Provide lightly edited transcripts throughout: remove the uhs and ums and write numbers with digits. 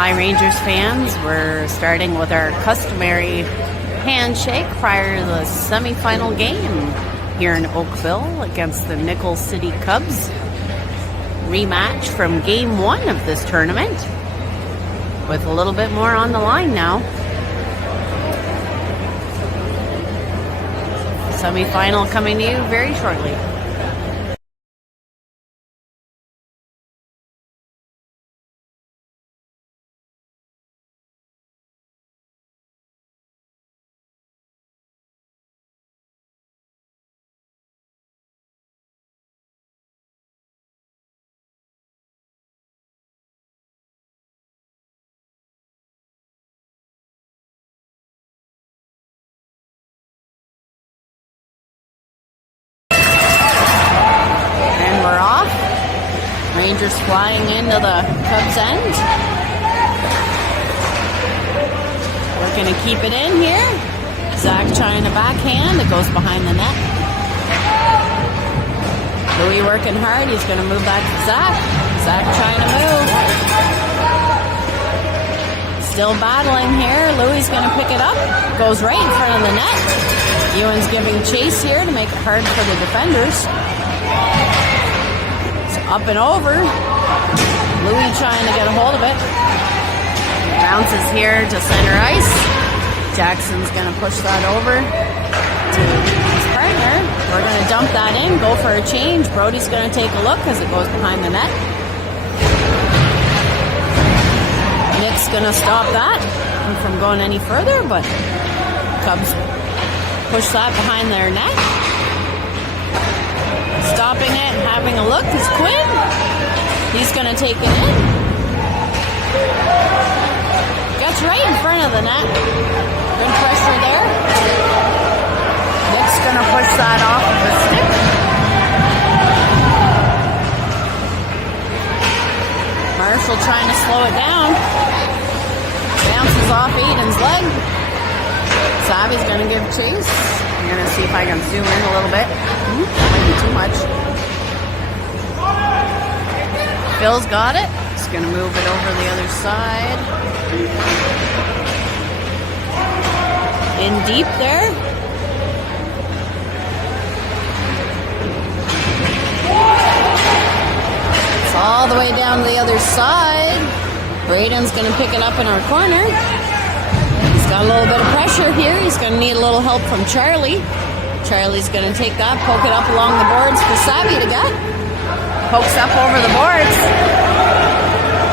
Hi Rangers fans, we're starting with our customary handshake prior to the semi-final game here in Oakville against the Nickel City Cubs. Rematch from game 1 of this tournament with a little bit more on the line now. Semi-final coming to you very shortly. Rangers flying into the Cubs' end. We're going to keep it in here. Zach trying to backhand. It goes behind the net. Louis working hard. He's going to move back to Zach. Zach trying to move. Still battling here. Louis going to pick it up. Goes right in front of the net. Ewan's giving chase here to make it hard for the defenders. Up and over. Louis trying to get a hold of it. Bounces here to center ice. Jackson's going to push that over to his partner. We're going to dump that in, go for a change. Brody's going to take a look as it goes behind the net. Nick's going to stop that from going any further, but Cubs push that behind their net. Stopping it, having a look is Quinn. He's going to take it in. Gets right in front of the net. Good pressure there. Nick's going to push that off of the stick. Marshall trying to slow it down. Bounces off Aiden's leg. Savvy's going to give chase. I'm going to see if I can zoom in a little bit. Maybe too much. Phil's got it. He's going to move it over the other side. In deep there. It's all the way down to the other side. Braden's going to pick it up in our corner. He's got a little bit of pressure here. He's going to need a little help from Charlie. Charlie's going to take that, poke it up along the boards for Savvy to get. Pokes up over the boards.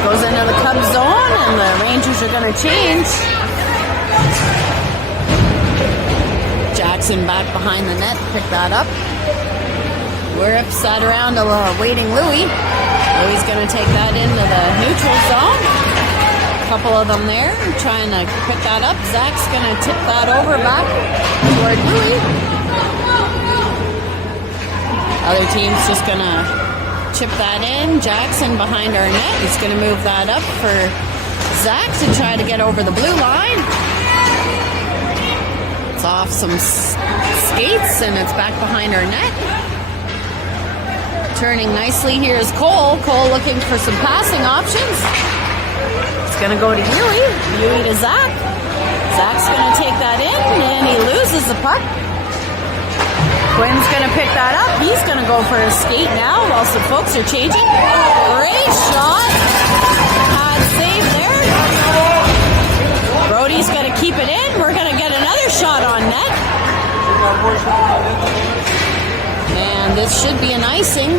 Goes into the Cubs zone, and the Rangers are going to change. Jackson back behind the net, pick that up. We're upside around waiting Louis. Louis going to take that into the neutral zone. Couple of them there, trying to pick that up. Zach's going to tip that over back toward Louis. Other team's just going to chip that in. Jackson behind our net. He's going to move that up for Zach to try to get over the blue line. It's off some skates and it's back behind our net. Turning nicely here is Cole. Cole looking for some passing options. It's going to go to Huey. Huey to Zach. Zach's going to take that in, and he loses the puck. Quinn's going to pick that up. He's going to go for a skate now while some folks are changing. Great shot. Hard save there. Brody's going to keep it in. We're going to get another shot on net. And this should be an icing.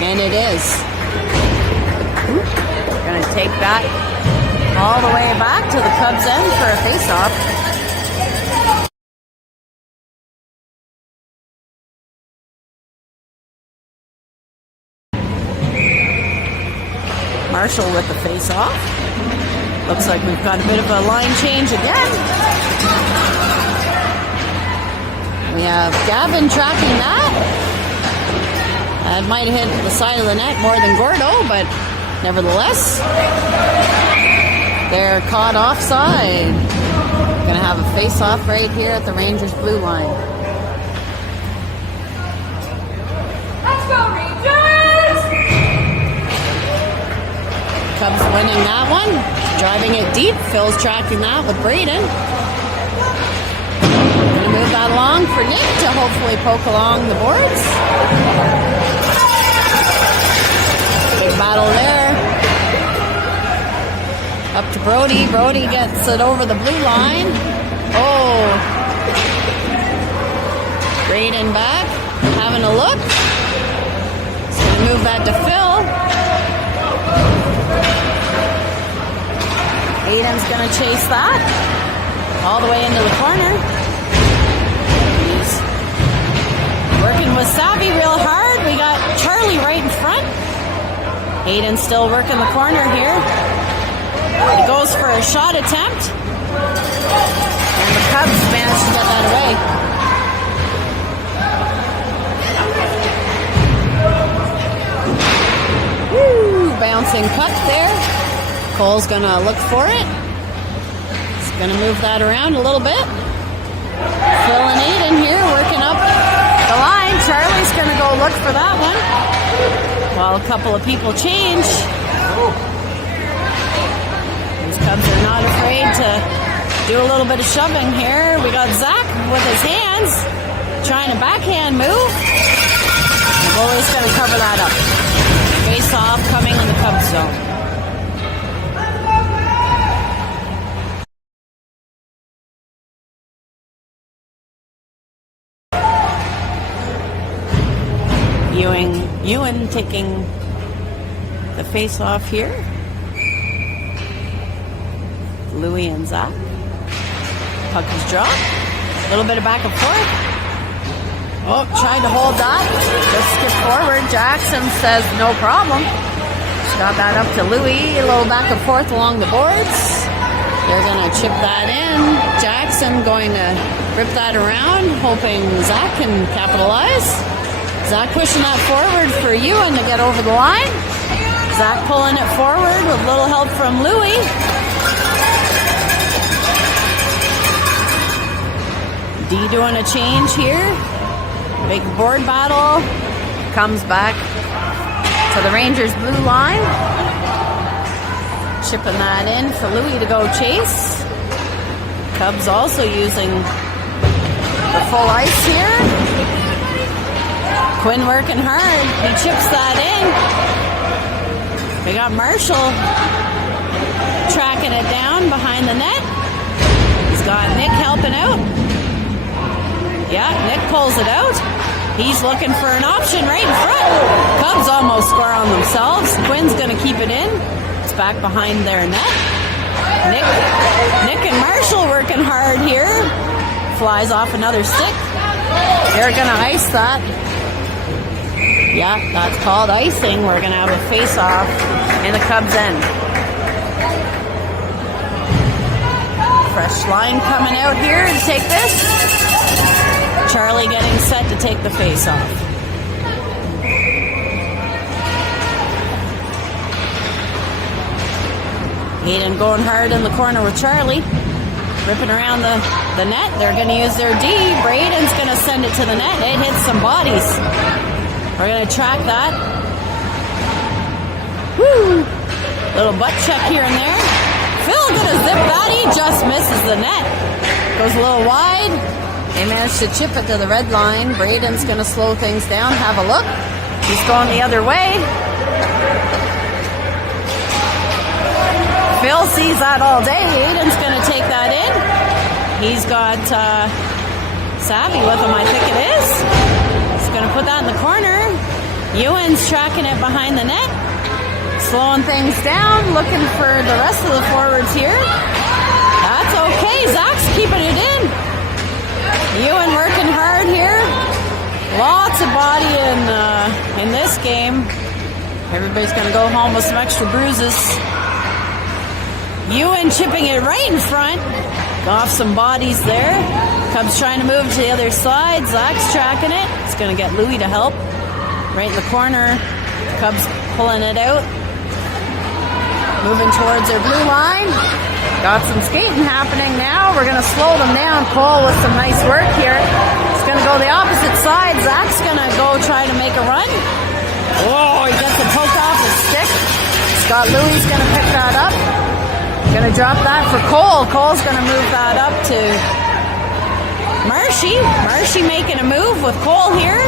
And it is. Going to take that all the way back to the Cubs' end for a face-off. Marshall with the face-off. Looks like we've got a bit of a line change again. We have Gavin tracking that. That might have hit the side of the net more than Gordo, but nevertheless, they're caught offside. Gonna have a face-off right here at the Rangers blue line. Let's go, Rangers! Cubs winning that one. Driving it deep. Phil's tracking that with Braden. Gonna move that along for Nick to hopefully poke along the boards. Big battle there. Up to Brody. Brody gets it over the blue line. Oh. Braden back. Having a look. He's going to move that to Phil. Aiden's going to chase that. All the way into the corner. He's working with Savvy real hard. We got Charlie right in front. Aiden's still working the corner here. He goes for a shot attempt. And the Cubs managed to get that away. Woo! Bouncing puck there. Cole's going to look for it. He's going to move that around a little bit. Phil and Aiden here working up the line. Charlie's going to go look for that one. While a couple of people change. These Cubs are not afraid to do a little bit of shoving here. We got Zach with his hands trying to backhand move. The goalie's going to cover that up. Face off coming in the Cubs zone. Ewan taking the face off here. Louie and Zach. Puck is dropped. A little bit of back and forth. Oh, trying to hold that. Just skip forward. Jackson says no problem. Just got that up to Louie. A little back and forth along the boards. They're going to chip that in. Jackson going to rip that around, hoping Zach can capitalize. Zach pushing that forward for Ewan to get over the line. Zach pulling it forward with a little help from Louie. D doing a change here. Big board battle. Comes back to the Rangers blue line. Chipping that in for Louie to go chase. Cubs also using the full ice here. Quinn working hard. He chips that in. We got Marshall tracking it down behind the net. He's got Nick helping out. Yeah, Nick pulls it out. He's looking for an option right in front. Cubs almost score on themselves. Quinn's going to keep it in. It's back behind their net. Nick and Marshall working hard here. Flies off another stick. They're going to ice that. Yeah, that's called icing. We're going to have a face-off in the Cubs' end. Fresh line coming out here to take this. Charlie getting set to take the face-off. Aiden going hard in the corner with Charlie. Ripping around the net. They're going to use their D. Braden's going to send it to the net. It hits some bodies. We're going to track that. Woo! Little butt check here and there. Phil going to zip that. He just misses the net. Goes a little wide. They managed to chip it to the red line. Braden's going to slow things down. Have a look. He's going the other way. Phil sees that all day. Aiden's going to take that in. He's got Savvy with him, I think it is. He's going to put that in the corner. Ewan's tracking it behind the net. Slowing things down, looking for the rest of the forwards here. That's okay. Zach's keeping it in. Ewan working hard here. Lots of body in this game. Everybody's going to go home with some extra bruises. Ewan chipping it right in front. Off some bodies there. Cubs trying to move to the other side. Zach's tracking it. It's going to get Louie to help. Right in the corner. Cubs pulling it out. Moving towards their blue line. Got some skating happening now. We're going to slow them down. Cole with some nice work here. It's going to go the opposite side. Zach's going to go try to make a run. Oh, he gets it poked off his stick. Scott Louie's going to pick that up. Going to drop that for Cole. Cole's going to move that up to Marshy. Marshy making a move with Cole here.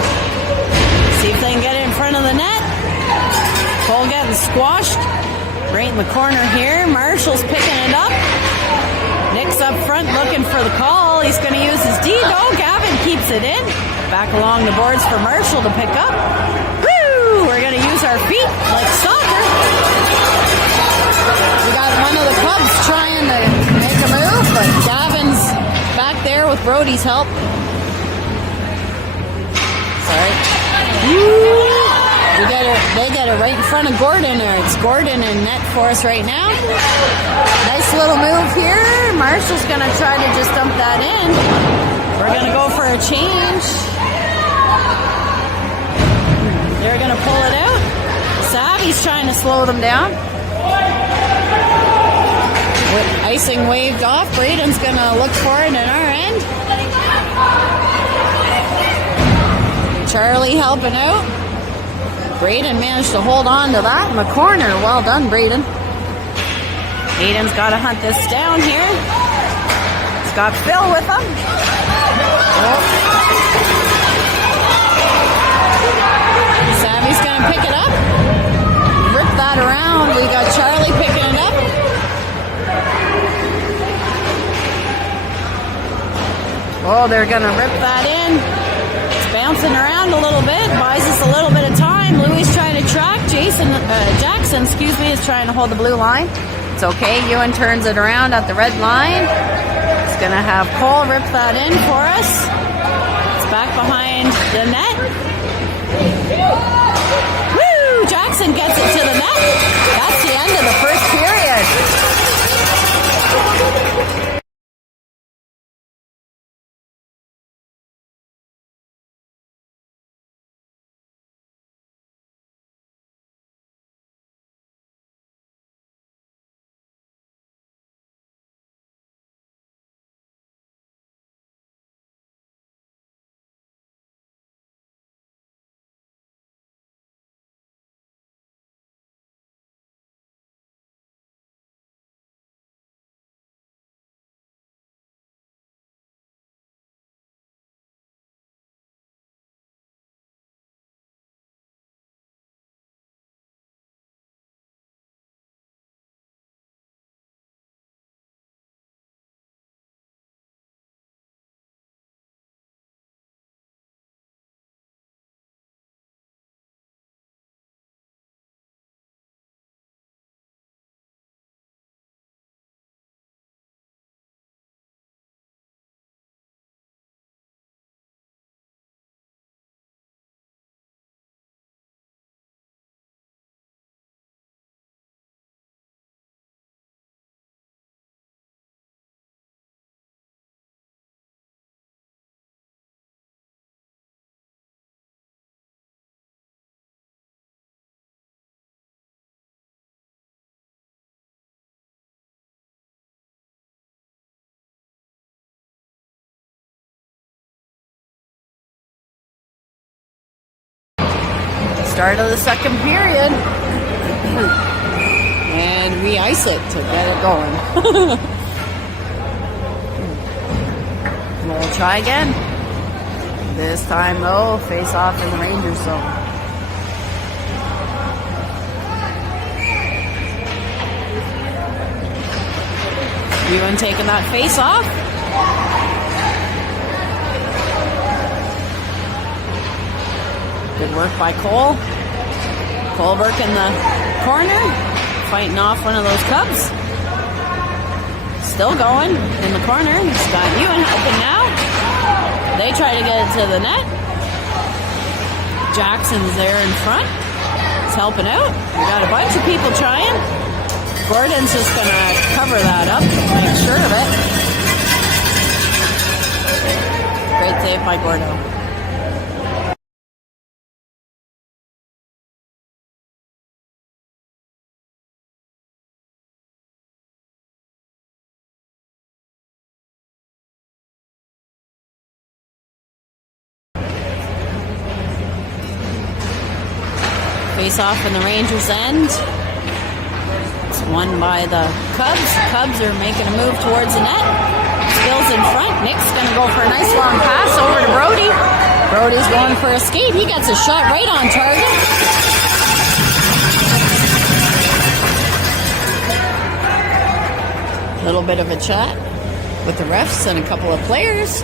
See if they can get it in front of the net. Cole getting squashed right in the corner here. Marshall's picking it up. Nick's up front looking for the call. He's going to use his D. Oh, Gavin keeps it in. Back along the boards for Marshall to pick up. Woo! We're going to use our feet like soccer. We got one of the Cubs trying to make a move, but Gavin's back there with Brody's help. Sorry. Woo! They get it right in front of Gordon, or it's Gordon in net for us right now. Nice little move here. Marshall's going to try to just dump that in. We're going to go for a change. They're going to pull it out. Savvy's trying to slow them down. With icing waved off, Braden's going to look for it at our end. Charlie helping out. Braden managed to hold on to that in the corner. Well done, Braden. Aiden's got to hunt this down here. He's got Phil with him. Oh. Savvy's going to pick it up. Rip that around. We got Charlie picking it up. Oh, they're going to rip that in. It's bouncing around a little bit. Buys us a little bit of time. Louis trying to track. Jackson, is trying to hold the blue line. It's okay. Ewan turns it around at the red line. He's going to have Cole rip that in for us. It's back behind the net. Woo! Jackson gets it to the net. That's the end of the first period. Start of the second period. And we ice it to get it going. We'll try again. This time though, face off in the Rangers zone. Ewan taking that face off. Good work by Cole. Cole working the corner, fighting off one of those Cubs. Still going in the corner. Scott Ewan helping now. They try to get it to the net. Jackson's there in front. He's helping out. We got a bunch of people trying. Gordon's just going to cover that up, make sure of it. Great save by Gordo. Face off in the Rangers' end. It's won by the Cubs. Cubs are making a move towards the net. Phil's in front. Nick's going to go for a nice long pass over to Brody. Brody's going for a skate. He gets a shot right on target. A little bit of a chat with the refs and a couple of players.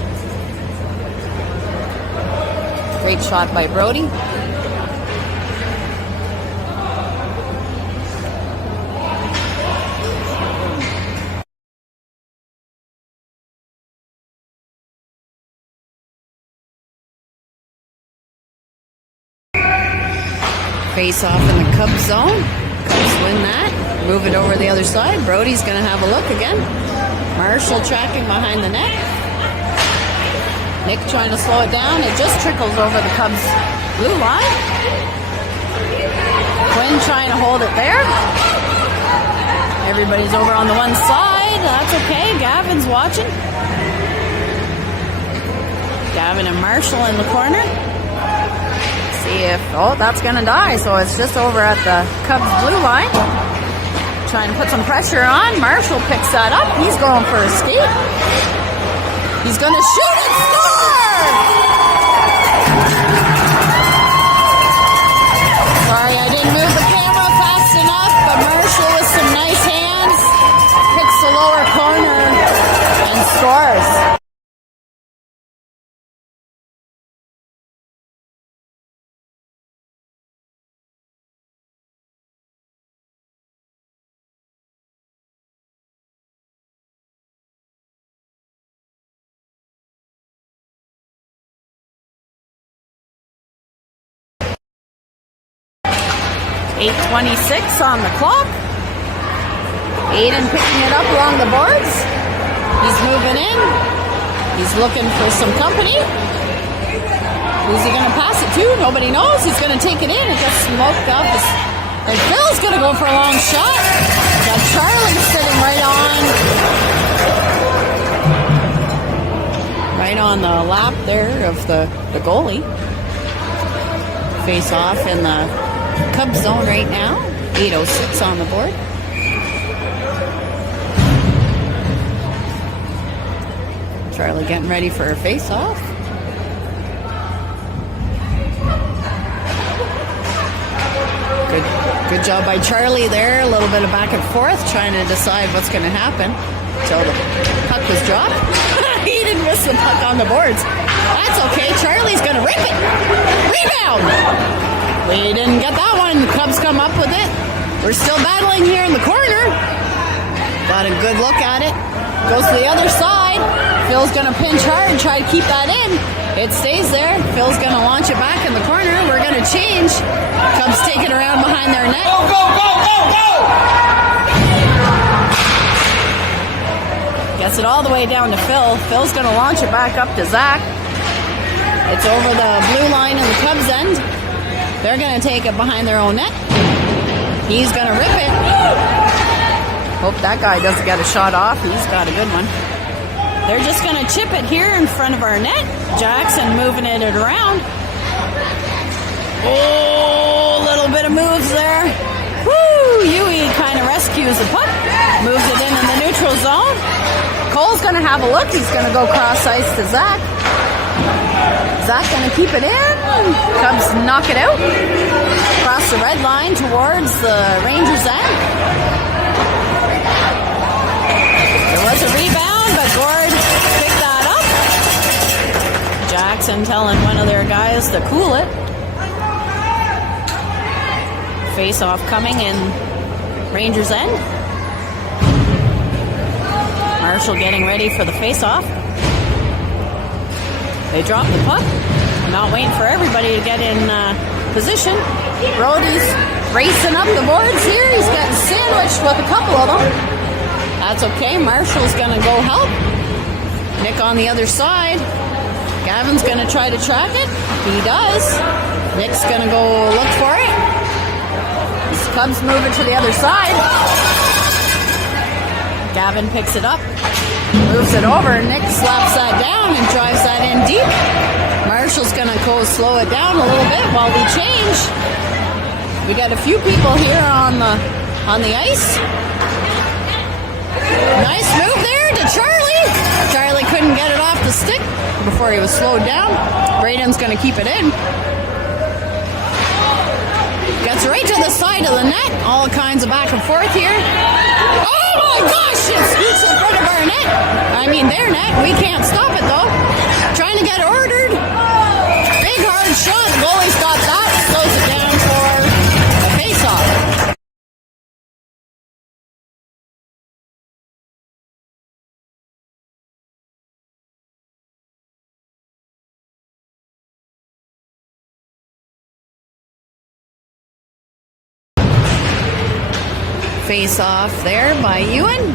Great shot by Brody. Face off in the Cubs zone. Cubs win that. Move it over the other side. Brody's going to have a look again. Marshall tracking behind the net. Nick trying to slow it down. It just trickles over the Cubs blue line. Quinn trying to hold it there. Everybody's over on the one side. That's okay. Gavin's watching. Gavin and Marshall in the corner. See if, oh, that's going to die. So it's just over at the Cubs blue line. Trying to put some pressure on. Marshall picks that up. He's going for a skate. He's going to shoot and score! Sorry, I didn't move the camera fast enough, but Marshall with some nice hands hits the lower corner and scores. .8:26 on the clock. Aiden picking it up along the boards. He's moving in. He's looking for some company. Who's he going to pass it to? Nobody knows. He's going to take it in. It gets smoked up. And Phil's going to go for a long shot. Got Charlie sitting right on the lap there of the goalie. Face off in the Cubs zone right now. 8:06 on the board. Charlie getting ready for a face-off. Good job by Charlie there. A little bit of back and forth, trying to decide what's going to happen. So the puck was dropped. He didn't miss the puck on the boards. That's okay. Charlie's going to rip it. Rebound. We didn't get that one. Cubs come up with it. We're still battling here in the corner. Got a good look at it. Goes to the other side. Phil's going to pinch hard and try to keep that in. It stays there. Phil's going to launch it back in the corner. We're going to change. Cubs take it around behind their net. Go, go, go, go, go! Gets it all the way down to Phil. Phil's going to launch it back up to Zach. It's over the blue line in the Cubs end. They're going to take it behind their own net. He's going to rip it. Hope that guy doesn't get a shot off. He's got a good one. They're just going to chip it here in front of our net. Jackson moving it around. Oh, little bit of moves there. Woo! Yui kind of rescues the puck. Moves it in the neutral zone. Cole's going to have a look. He's going to go cross ice to Zach. Zach going to keep it in. Cubs knock it out. Across the red line towards the Rangers' end. There was a rebound, but Gord picked that up. Jackson telling one of their guys to cool it. Face-off coming in Rangers' end. Marshall getting ready for the face-off. They drop the puck. I'm not waiting for everybody to get in position. Brody's racing up the boards here. He's getting sandwiched with a couple of them. That's okay. Marshall's going to go help. Nick on the other side. Gavin's going to try to track it. He does. Nick's going to go look for it. Cubs move it to the other side. Gavin picks it up. Moves it over. Nick slaps that down and drives that in deep. Marshall's going to go slow it down a little bit while we change. We got a few people here on the on the ice. Nice move there to Charlie. Charlie couldn't get it off the stick before he was slowed down. Braden's going to keep it in. Gets right to the side of the net. All kinds of back and forth here. Oh my gosh! It scoots in front of our net. I mean their net. We can't stop it though. Trying to get it ordered. Big hard shot. Goalie's got that. Slows it down for a face-off. Face off there by Ewan.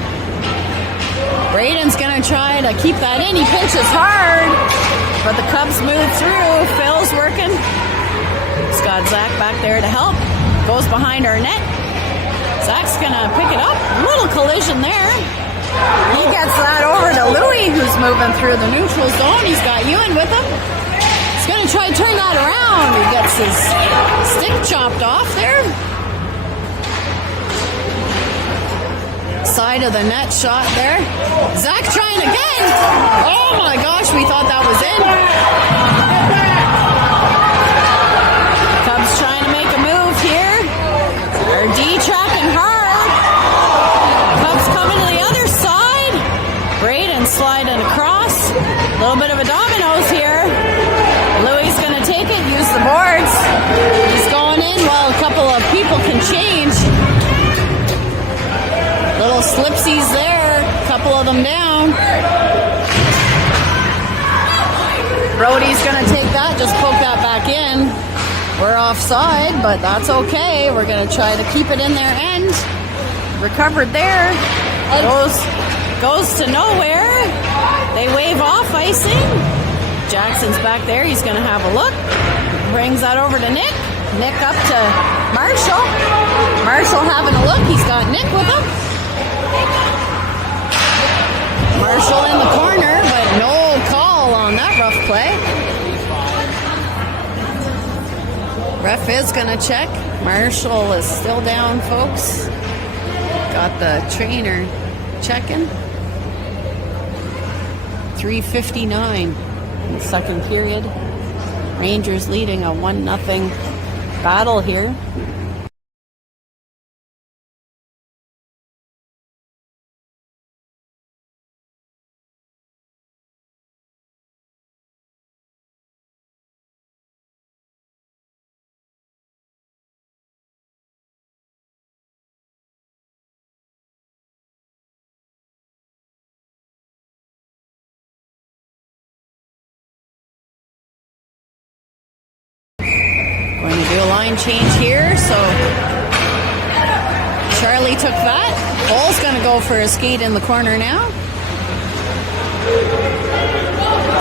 Braden's going to try to keep that in. He pinches hard, but the Cubs move through. Phil's working. He's got Zach back there to help. Goes behind our net. Zach's going to pick it up. Little collision there. He gets that over to Louie, who's moving through the neutral zone. He's got Ewan with him. He's going to try to turn that around. He gets his stick chopped off there. Side of the net shot there. Zach trying again. Oh my gosh, we thought that was in. Cubs trying to make a move here. Our D tracking hard. Cubs coming to the other side. Braden sliding across. A little bit of a dominoes here. Louie's going to take it, use the boards. He's going in while a couple of people can change. Little slipsies there, couple of them down. Brody's going to take that, just poke that back in. We're offside, but that's okay. We're going to try to keep it in their end. Recovered there. Goes to nowhere. They wave off icing. Jackson's back there. He's going to have a look. Brings that over to Nick. Nick up to Marshall. Marshall having a look. He's got Nick with him. Marshall in the corner, but no call on that rough play. Ref is going to check. Marshall is still down, folks. Got the trainer checking. 3:59 in the second period. Rangers leading a 1-0 battle here. Going to do a line change here, so Charlie took that. Cole's going to go for a skate in the corner now.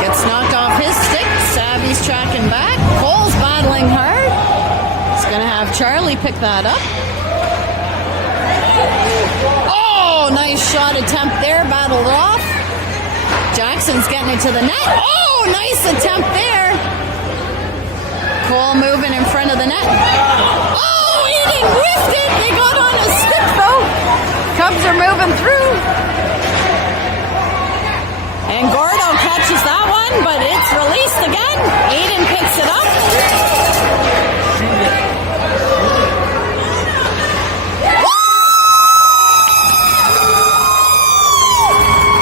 Gets knocked off his stick. Savvy's tracking back. Cole's battling hard. He's going to have Charlie pick that up. Oh, nice shot attempt there. Battled off. Jackson's getting it to the net. Oh, nice attempt there. Cole moving in front of the net. Oh, Eden whiffed it. They got on a stick though. Cubs are moving through. And Gordo catches that one, but it's released again. Eden picks it up.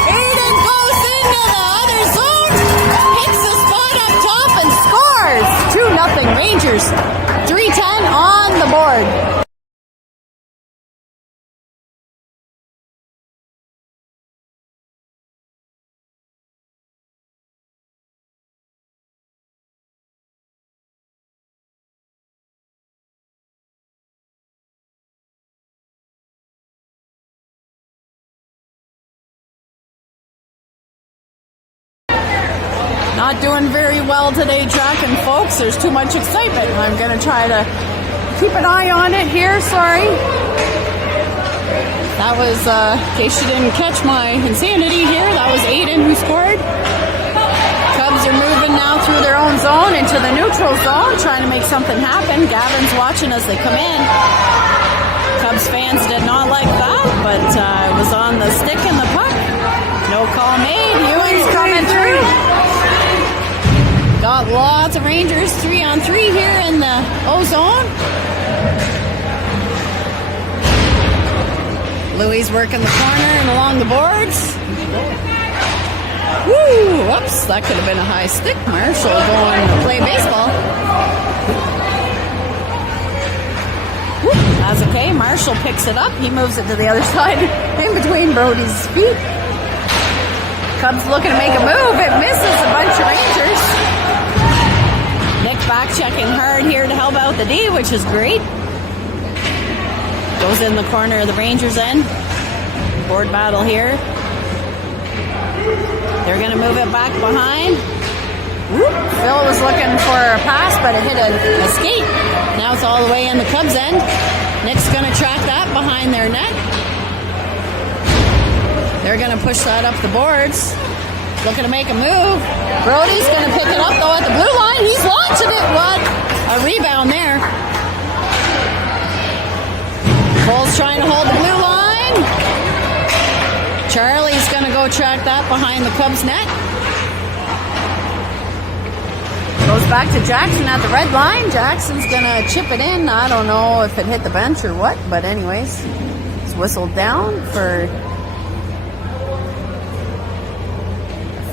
Eden goes into the other zone, hits the spot up top and scores. 2-0 Rangers. 3:10 on the board. Not doing very well today, tracking, folks. There's too much excitement. I'm going to try to keep an eye on it here. Sorry. That was, in case you didn't catch my insanity here, that was Aiden who scored. Cubs are moving now through their own zone into the neutral zone, trying to make something happen. Gavin's watching as they come in. Cubs fans did not like that, but it was on the stick and the puck. No call made. Ewan's coming through. Got lots of Rangers 3-on-3 here in the O-zone. Louis working the corner and along the boards. Woo! Whoops, that could have been a high stick. Marshall going to play baseball. Woo, that's okay. Marshall picks it up. He moves it to the other side in between Brody's feet. Cubs looking to make a move. It misses a bunch of Rangers. Nick back checking hard here to help out the D, which is great. Goes in the corner of the Rangers end. Board battle here. They're going to move it back behind. Whoop. Phil was looking for a pass, but it hit a skate. Now it's all the way in the Cubs end. Nick's going to track that behind their net. They're going to push that up the boards. Looking to make a move. Brody's going to pick it up, though, at the blue line. He's launching it. What? A rebound there. Cole's trying to hold the blue line. Charlie's going to go track that behind the Cubs net. Goes back to Jackson at the red line. Jackson's going to chip it in. I don't know if it hit the bench or what, but anyways, it's whistled down for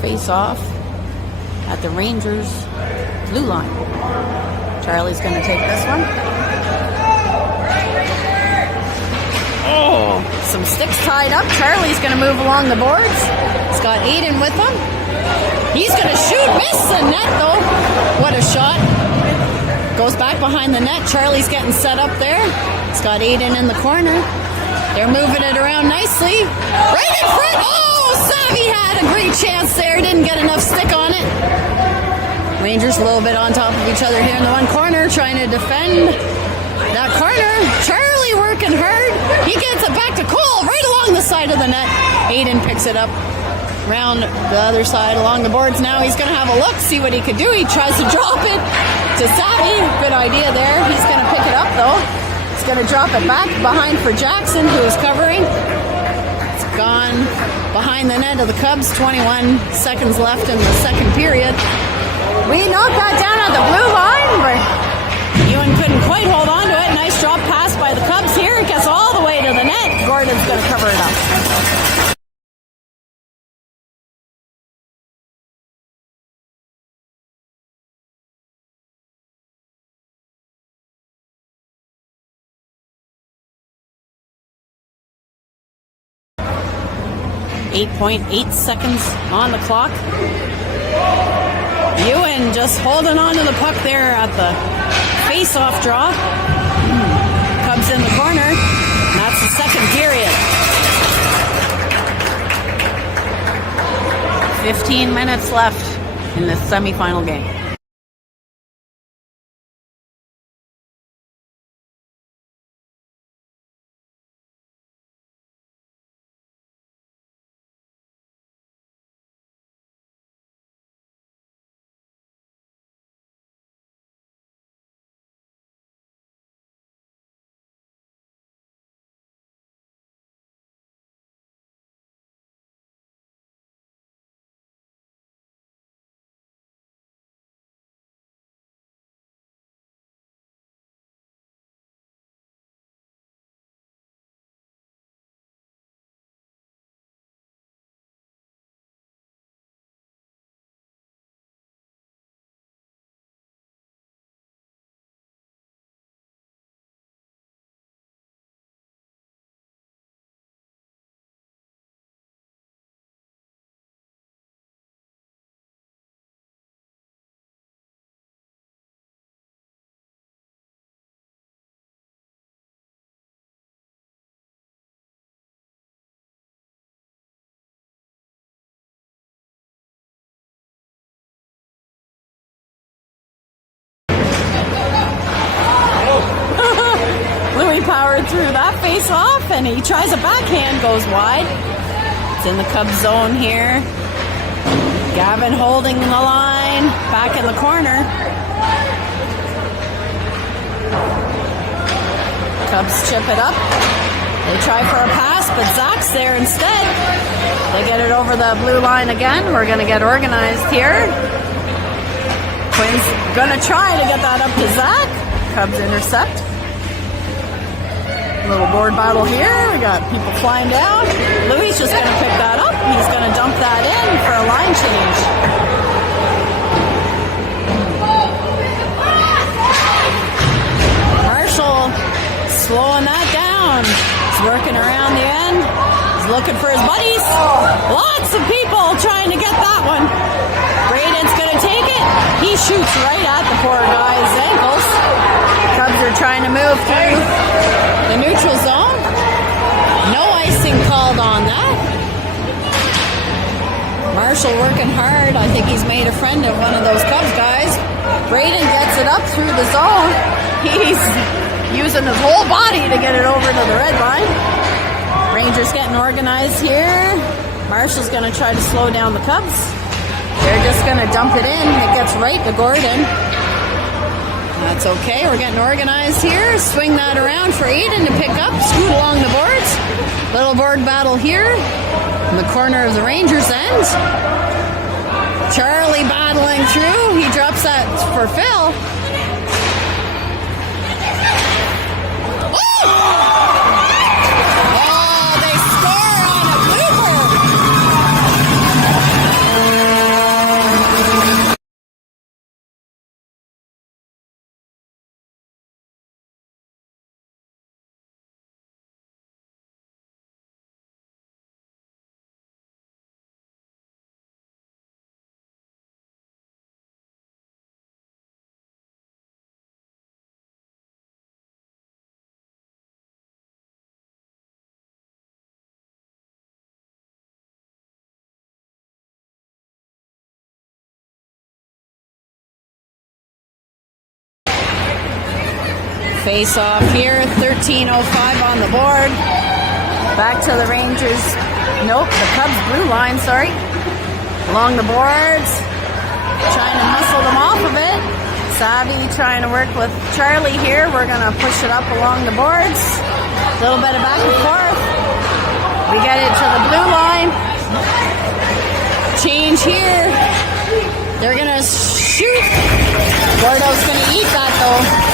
face-off at the Rangers blue line. Charlie's going to take this one. Oh, some sticks tied up. Charlie's going to move along the boards. He's got Aiden with him. He's going to shoot, miss the net though. What a shot. Goes back behind the net. Charlie's getting set up there. He's got Aiden in the corner. They're moving it around nicely. Right in front. Oh, Savvy had a great chance there. Didn't get enough stick on it. Rangers a little bit on top of each other here in the one corner, trying to defend that corner. Charlie working hard. He gets it back to Cole right along the side of the net. Aiden picks it up around the other side along the boards. Now he's going to have a look, see what he could do. He tries to drop it to Savvy. Good idea there. He's going to pick it up though. He's going to drop it back behind for Jackson, who is covering. It's gone behind the net of the Cubs. 21 seconds left in the second period. We knocked that down at the blue line, but Ewan couldn't quite hold on to it. Nice drop pass by the Cubs here. It gets all the way to the net. Gordon's going to cover it up. 8.8 seconds on the clock. Ewan just holding on to the puck there at the face-off draw. Cubs in the corner. And that's the second period. 15 minutes left in the semifinal game. Powered through that face off, and he tries a backhand, goes wide. It's in the Cubs zone here. Gavin holding the line, back in the corner. Cubs chip it up. They try for a pass, but Zach's there instead. They get it over the blue line again. We're going to get organized here. Quinn's going to try to get that up to Zach. Cubs intercept. Little board battle here. We got people flying down. Louis just going to pick that up. He's going to dump that in for a line change. Marshall slowing that down. He's working around the end. He's looking for his buddies. Lots of people trying to get that one. Braden's going to take it. He shoots right at the poor guy's ankles. Cubs are trying to move through the neutral zone. No icing called on that. Marshall working hard. I think he's made a friend of one of those Cubs guys. Braden gets it up through the zone. He's using his whole body to get it over to the red line. Rangers getting organized here. Marshall's going to try to slow down the Cubs. They're just going to dump it in. It gets right to Gordon. That's okay. We're getting organized here. Swing that around for Aiden to pick up. Scoot along the boards. Little board battle here in the corner of the Rangers' end. Charlie battling through. He drops that for Phil. Face off here, 13:05 on the board. Back to the Rangers. Nope, the Cubs blue line, sorry. Along the boards. Trying to muscle them off of it. Savvy trying to work with Charlie here. We're going to push it up along the boards. A little bit of back and forth. We get it to the blue line. Change here. They're going to shoot. Gordo's going to eat that though.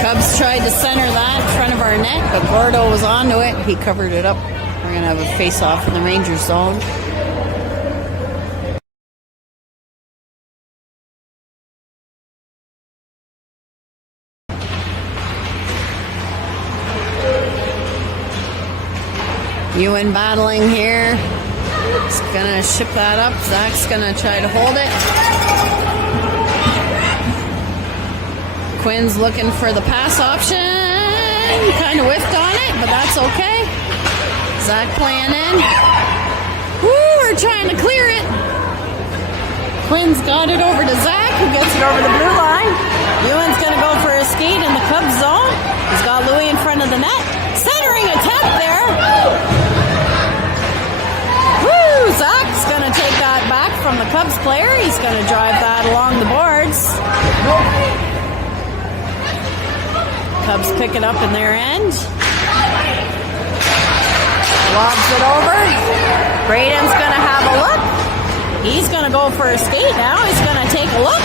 Cubs tried to center that in front of our net, but Gordo was onto it. He covered it up. We're going to have a face-off in the Rangers zone. Ewan battling here. He's going to ship that up. Zach's going to try to hold it. Quinn's looking for the pass option. Kind of whiffed on it, but that's okay. Zach playing in. Woo, we're trying to clear it. Quinn's got it over to Zach, who gets it over the blue line. Ewan's going to go for a skate in the Cubs zone. He's got Louis in front of the net. Centering attempt there. Woo, Zach's going to take that back from the Cubs player. He's going to drive that along the boards. Cubs pick it up in their end. Lobs it over. Braden's going to have a look. He's going to go for a skate now. He's going to take a look.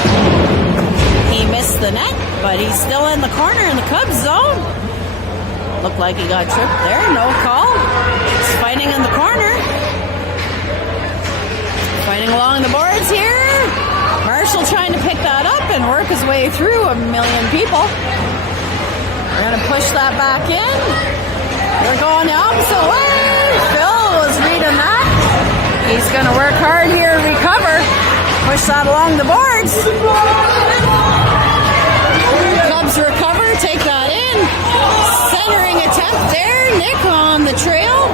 He missed the net, but he's still in the corner in the Cubs zone. Looked like he got tripped there. No call. He's fighting in the corner. Fighting along the boards here. Marshall trying to pick that up and work his way through a million people. We're going to push that back in. We're going the opposite way. Phil was reading that. He's going to work hard here to recover. Push that along the boards. Cubs recover, take that in. Centering attempt there. Nick on the trail.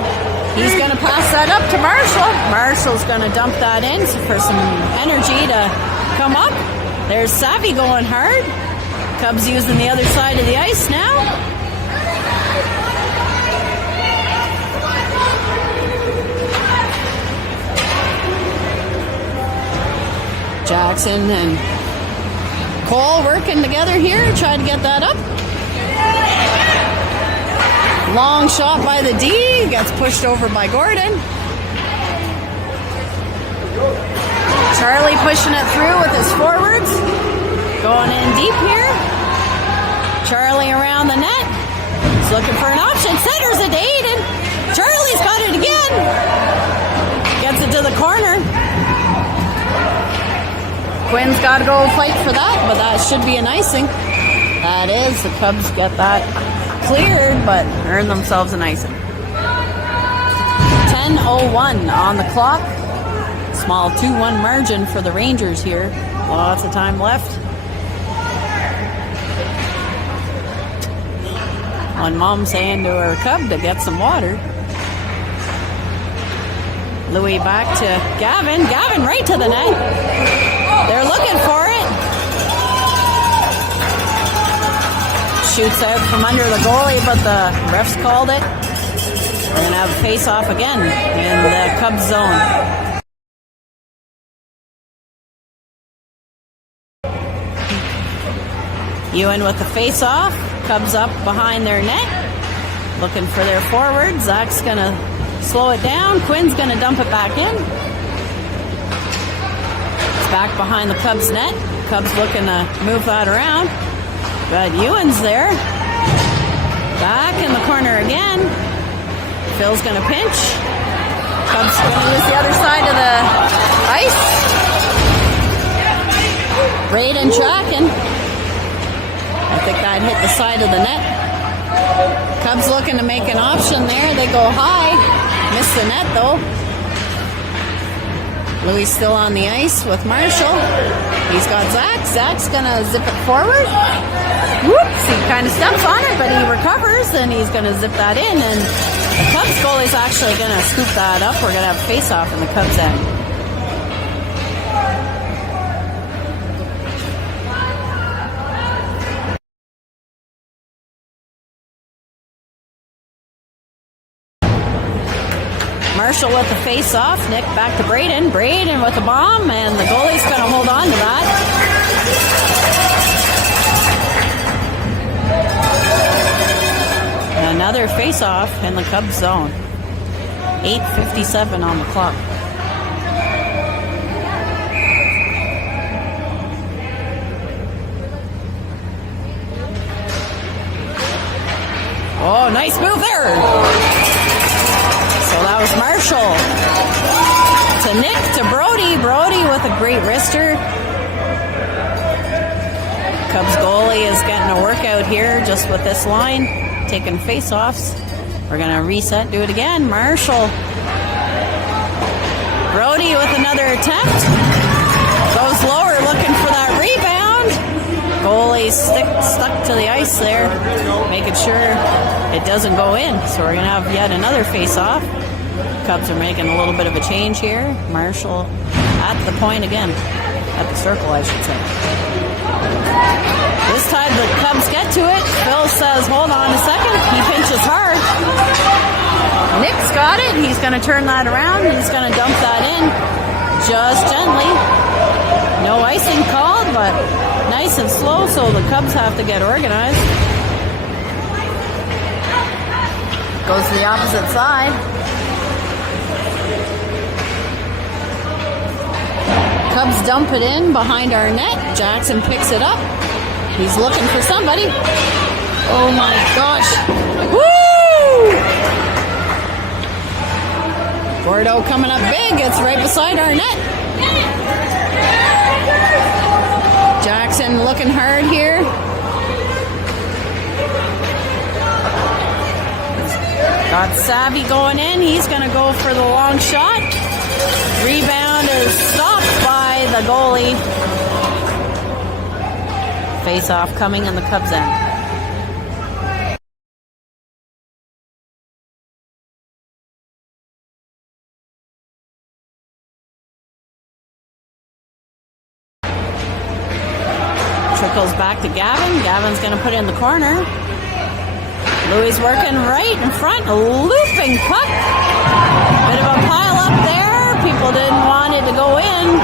He's going to pass that up to Marshall. Marshall's going to dump that in for some energy to come up. There's Savvy going hard. Cubs using the other side of the ice now. Jackson and Cole working together here, trying to get that up. Long shot by the D, gets pushed over by Gordon. Charlie pushing it through with his forwards. Going in deep here. Charlie around the net. He's looking for an option. Centers it to Aiden. Charlie's got it again. Gets it to the corner. Quinn's got to go fight for that, but that should be an icing. That is. The Cubs get that cleared, but earn themselves an icing. 10:01 on the clock. Small 2-1 margin for the Rangers here. Lots of time left. One mom saying to her cub to get some water. Louis back to Gavin. Gavin right to the net. They're looking for it. Shoots out from under the goalie, but the refs called it. We're going to have a face-off again in the Cubs zone. Ewan with the face-off. Cubs up behind their net. Looking for their forward. Zach's going to slow it down. Quinn's going to dump it back in. It's back behind the Cubs net. Cubs looking to move that around. But Ewan's there. Back in the corner again. Phil's going to pinch. Cubs going to use the other side of the ice. Braden tracking. I think that hit the side of the net. Cubs looking to make an option there. They go high. Miss the net though. Louis still on the ice with Marshall. He's got Zach. Zach's gonna zip it forward. Whoops! He kind of steps on it, but he recovers, and he's gonna zip that in. And the Cubs goalie's actually gonna scoop that up. We're gonna have a face-off in the Cubs end. Marshall with the face-off. Nick back to Braden. Braden with the bomb, and the goalie's going to hold on to that. Another face-off in the Cubs zone. 8:57 on the clock. Oh, nice move there. So that was Marshall to Nick to Brody. Brody with a great wrister. Cubs goalie is getting a workout here just with this line, taking face-offs. We're going to reset, do it again. Marshall. Brody with another attempt. Goes lower looking for that rebound. Goalie stuck to the ice there, making sure it doesn't go in. So we're going to have yet another face-off. Cubs are making a little bit of a change here. Marshall at the point again. At the circle, I should say. This time the Cubs get to it. Phil says, hold on a second. He pinches hard. Nick's got it. He's going to turn that around. He's going to dump that in just gently. No icing called, but nice and slow, so the Cubs have to get organized. Goes to the opposite side. Cubs dump it in behind our net. Jackson picks it up. He's looking for somebody. Oh my gosh. Woo! Gordo coming up big. It's right beside our net. Jackson looking hard here. Got Savvy going in. He's going to go for the long shot. Rebound is stopped by the goalie. Face-off coming in the Cubs end. Trickles back to Gavin. Gavin's going to put it in the corner. Louis working right in front. A looping puck. Bit of a pile up there. People didn't want it to go in.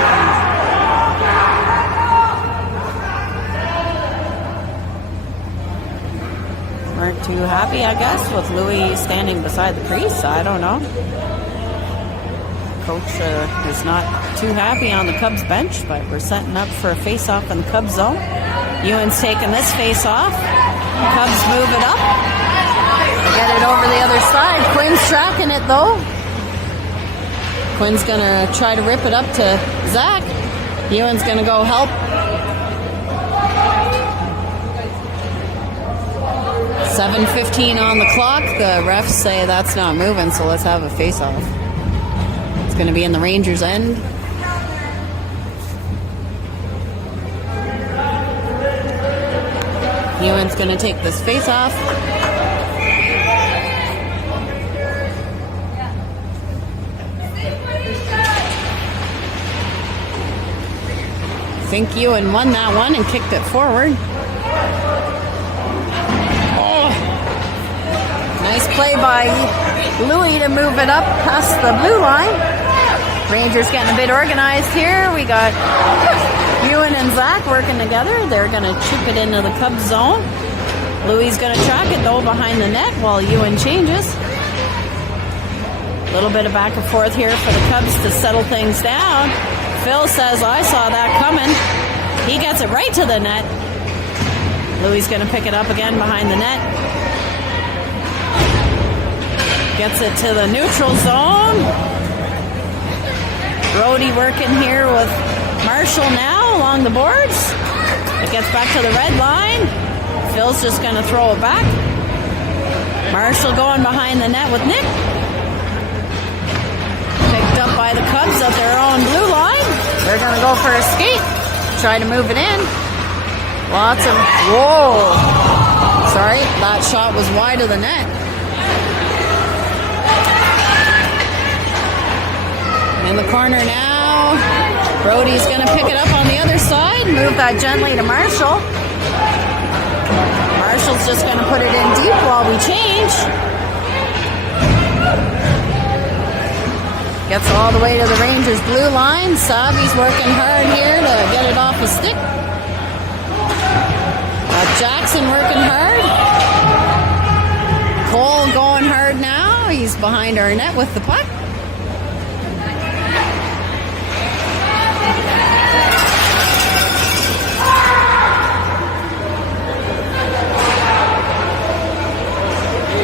Weren't too happy, I guess, with Louis standing beside the crease. I don't know. Coach is not too happy on the Cubs bench, but we're setting up for a face-off in the Cubs zone. Ewan's taking this face-off. Cubs move it up. Get it over the other side. Quinn's tracking it, though. Quinn's going to try to rip it up to Zach. Ewan's going to go help. 7:15 on the clock. The refs say that's not moving, so let's have a face-off. It's going to be in the Rangers' end. Ewan's going to take this face-off. I think Ewan won that one and kicked it forward. Nice play by Louis to move it up past the blue line. Rangers getting a bit organized here. We got Ewan and Zach working together. They're going to chip it into the Cubs zone. Louis is going to track it, though, behind the net while Ewan changes. A little bit of back and forth here for the Cubs to settle things down. Phil says, I saw that coming. He gets it right to the net. Louis is going to pick it up again behind the net. Gets it to the neutral zone. Brody working here with Marshall now along the boards. It gets back to the red line. Phil's just going to throw it back. Marshall going behind the net with Nick. Picked up by the Cubs at their own blue line. They're going to go for a skate. Try to move it in. Lots of... Whoa. Sorry, that shot was wide of the net. In the corner now. Brody's going to pick it up on the other side. Move that gently to Marshall. Marshall's just going to put it in deep while we change. Gets all the way to the Rangers' blue line. Savi's working hard here to get it off the stick. Jackson working hard. Cole going hard now. He's behind our net with the puck.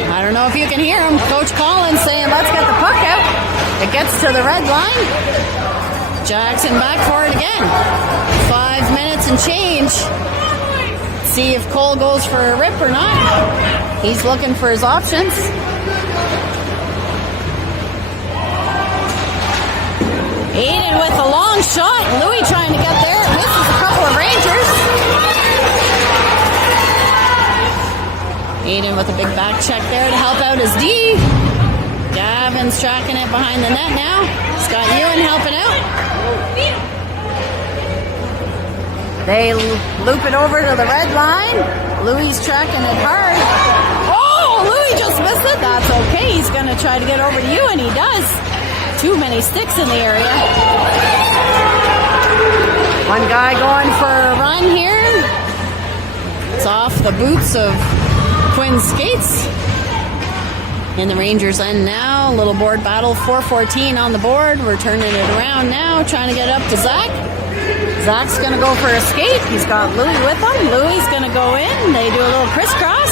I don't know if you can hear him. Coach Collins saying, let's get the puck out. It gets to the red line. Jackson back for it again. 5 minutes and change. See if Cole goes for a rip or not. He's looking for his options. Aiden with a long shot. Louis trying to get there. Misses a couple of Rangers. Aiden with a big back check there to help out his D. Gavin's tracking it behind the net now. Scott Ewan helping out. They loop it over to the red line. Louis tracking it hard. Oh, Louis just missed it. That's okay. He's going to try to get over to you, and he does. Too many sticks in the area. One guy going for a run here. It's off the boots of Quinn's skates. In the Rangers' end now. Little board battle. 4:14 on the board. We're turning it around now. Trying to get up to Zach. Zach's going to go for a skate. He's got Louis with him. Louis is going to go in. They do a little crisscross.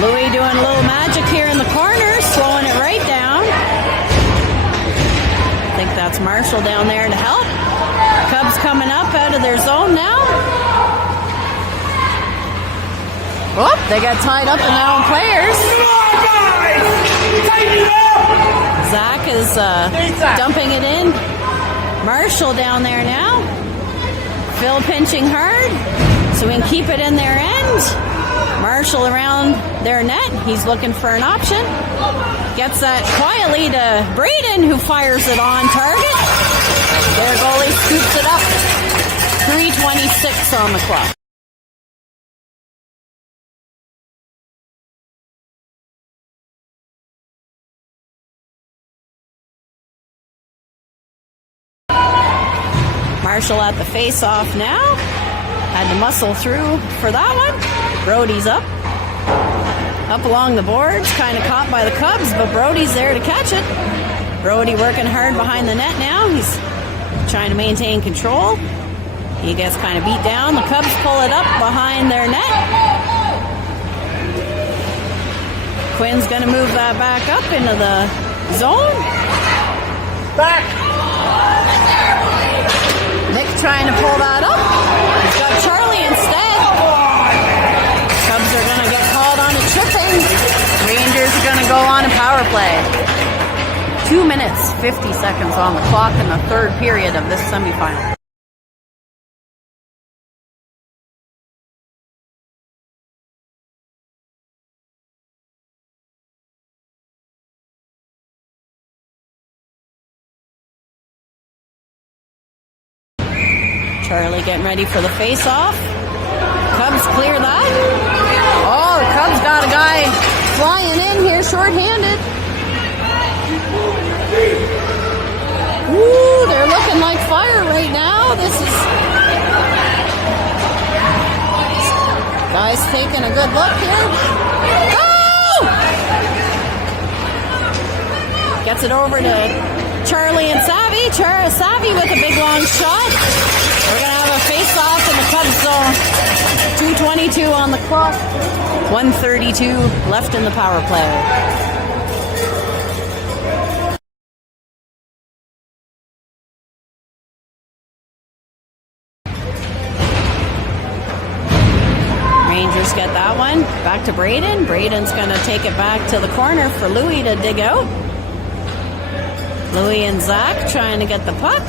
Louis doing a little magic here in the corner. Slowing it right down. I think that's Marshall down there to help. Cubs coming up out of their zone now. Oh, they got tied up in their own players. Zach is dumping it in. Marshall down there now. Phil pinching hard so we can keep it in their end. Marshall around their net. He's looking for an option. Gets that quietly to Braden, who fires it on target. Their goalie scoops it up. 3:26 on the clock. Marshall at the face-off now. Had to muscle through for that one. Brody's up. Up along the boards, kind of caught by the Cubs, but Brody's there to catch it. Brody working hard behind the net now. He's trying to maintain control. He gets kind of beat down. The Cubs pull it up behind their net. Quinn's going to move that back up into the zone. Back! Nick trying to pull that up. He's got Charlie instead. Cubs are going to get called on a tripping. Rangers are going to go on a power play. 2 minutes, 50 seconds on the clock in the third period of this semifinal. Charlie getting ready for the face-off. Cubs clear that. Oh, the Cubs got a guy flying in here short-handed. Ooh, they're looking like fire right now. This is... Guy's taking a good look here. Oh! Gets it over to Charlie and Savvy. Savvy with a big long shot. We're going to have a face-off in the Cubs zone. 2:22 on the clock. 1:32 left in the power play. Rangers get that one. Back to Braden. Braden's going to take it back to the corner for Louis to dig out. Louis and Zach trying to get the puck.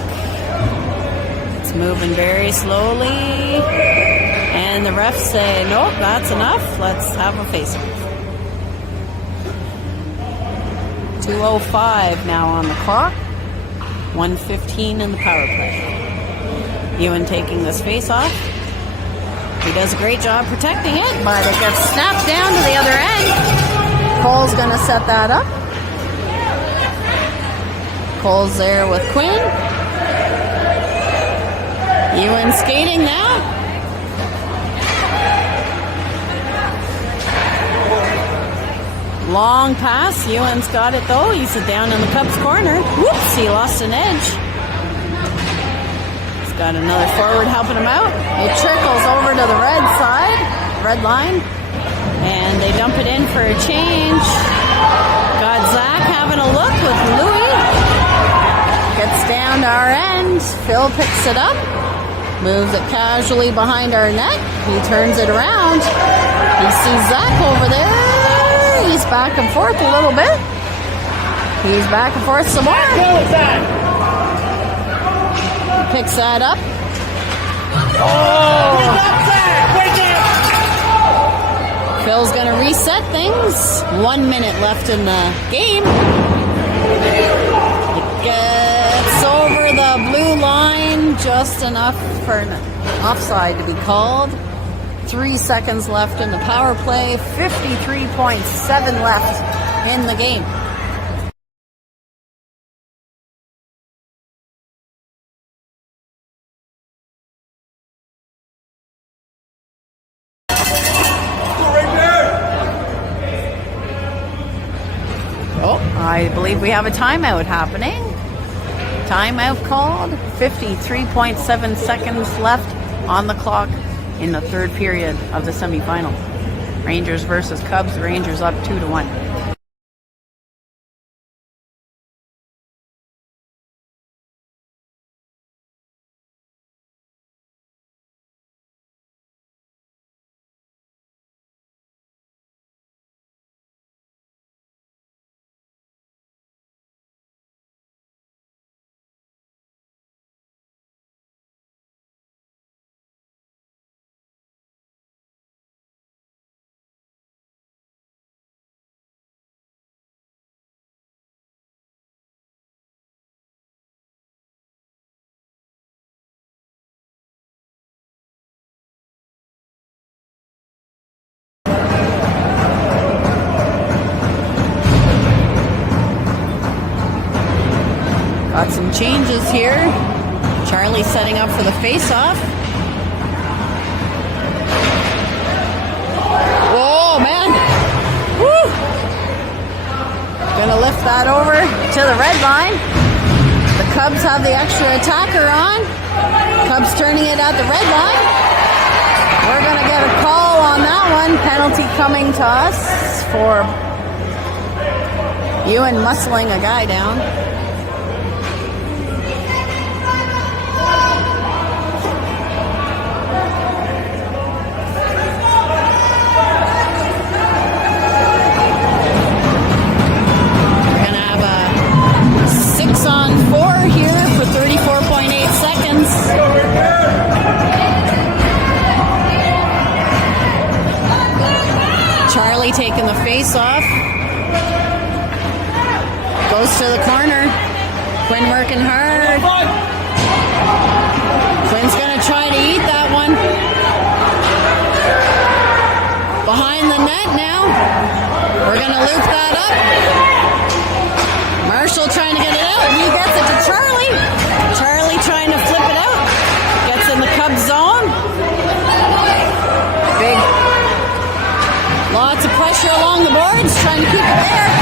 It's moving very slowly. And the refs say, nope, that's enough. Let's have a face-off. 2:05 now on the clock. 1:15 in the power play. Ewan taking this face-off. He does a great job protecting it, but it gets snapped down to the other end. Cole's going to set that up. Cole's there with Quinn. Ewan skating now. Long pass. Ewan's got it though. He's down in the Cubs corner. Whoops, he lost an edge. He's got another forward helping him out. It trickles over to the red side, red line. And they dump it in for a change. Got Zach having a look with Louis. Gets down to our end. Phil picks it up. Moves it casually behind our net. He turns it around. He sees Zach over there. He's back and forth a little bit. He's back and forth some more. Picks that up. Phil's going to reset things. 1 minute left in the game. It gets over the blue line just enough for an offside to be called. 3 seconds left in the power play. 53.7 left in the game. I believe we have a timeout happening. Timeout called. 53.7 seconds left on the clock in the third period of the semifinal. Rangers versus Cubs. Rangers up 2-1. Got some changes here. Charlie setting up for the face-off. Whoa, man. Woo! Gonna lift that over to the red line. The Cubs have the extra attacker on. Cubs turning it at the red line. We're gonna get a call on that one. Penalty coming to us for Ewan muscling a guy down. We're gonna have a 6-on-4 here for 34.8 seconds. Charlie taking the face off. Goes to the corner. Quinn working hard. Quinn's going to try to eat that one. Behind the net now. We're going to loop that up. Marshall trying to get it out. He gets it to Charlie. Charlie trying to flip it out. Gets in the Cubs zone. Big. Lots of pressure along the boards. Trying to keep it there.